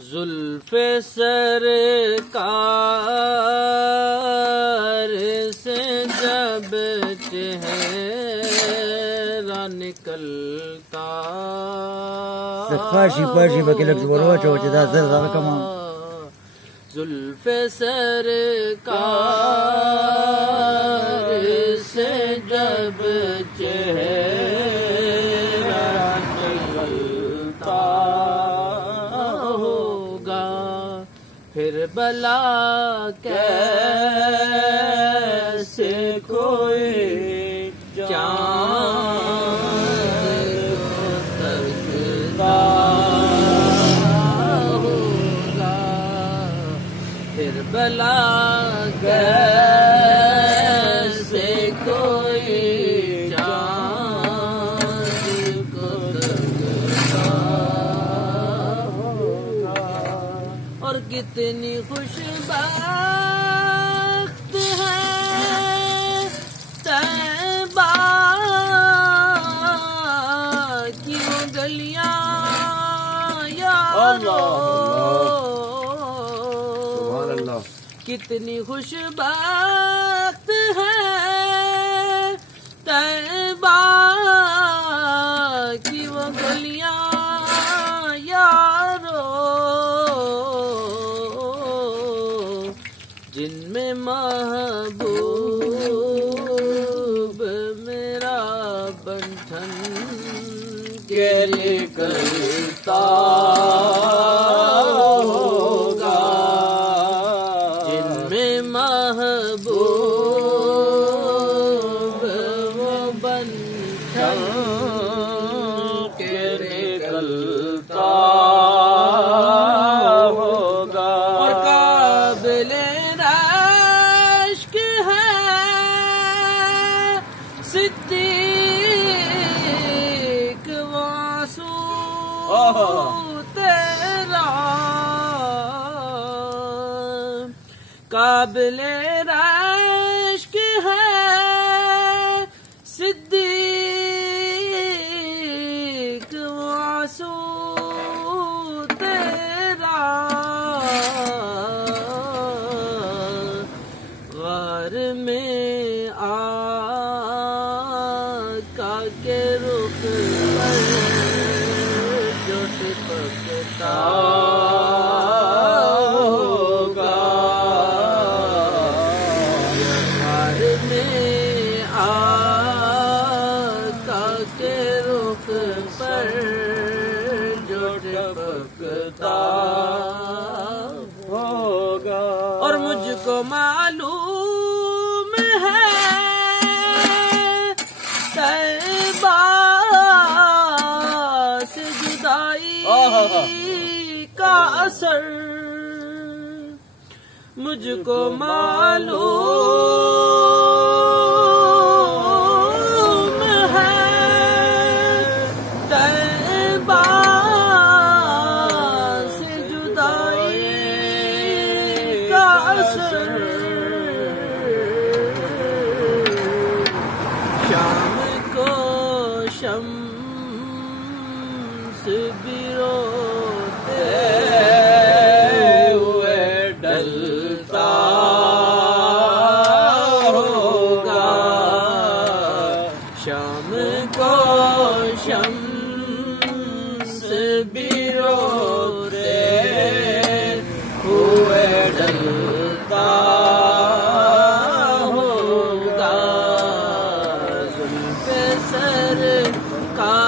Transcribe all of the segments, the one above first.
जुल्फ़े सरकार से जब चेहरा निकलता जुल्फ़े सरकार से जब चेहरा निकलता होगा फिर भला कैसे कोई चाँद तकता होगा फिर भला कैसे कोई चाँद को तकता होगा। और कितनी खुशबख्त है तैबा की वो गलियां यारो, कितनी खुशबख्त है तैबा की वो गलियां यारो, जिनमें महबूब मेरा बंधन के निकलता होगा, जिनमें महबूब वो बंधन के निकलता होगा। और काबिले सिद्दीक वासू तेरा काबिले रश्क है सिद्दीक वासू तेरा, गार में के रुख पर जो टिपकता होगा, घर में आका के रुख पर जो टिपकता होगा। और मुझको मालूम है तैबा से जुदाई का असर, मुझको मालूम है तैबा से जुदाई का असर, शाम को शम्स भी रोते हुए ढलता होगा, शाम को शम्स भी रोते हुए ढलता होगा। जुल्फ़े सरकार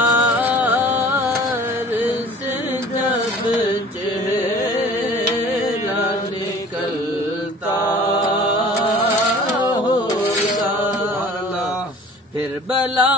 से जब चेहरा निकलता होगा फिर भला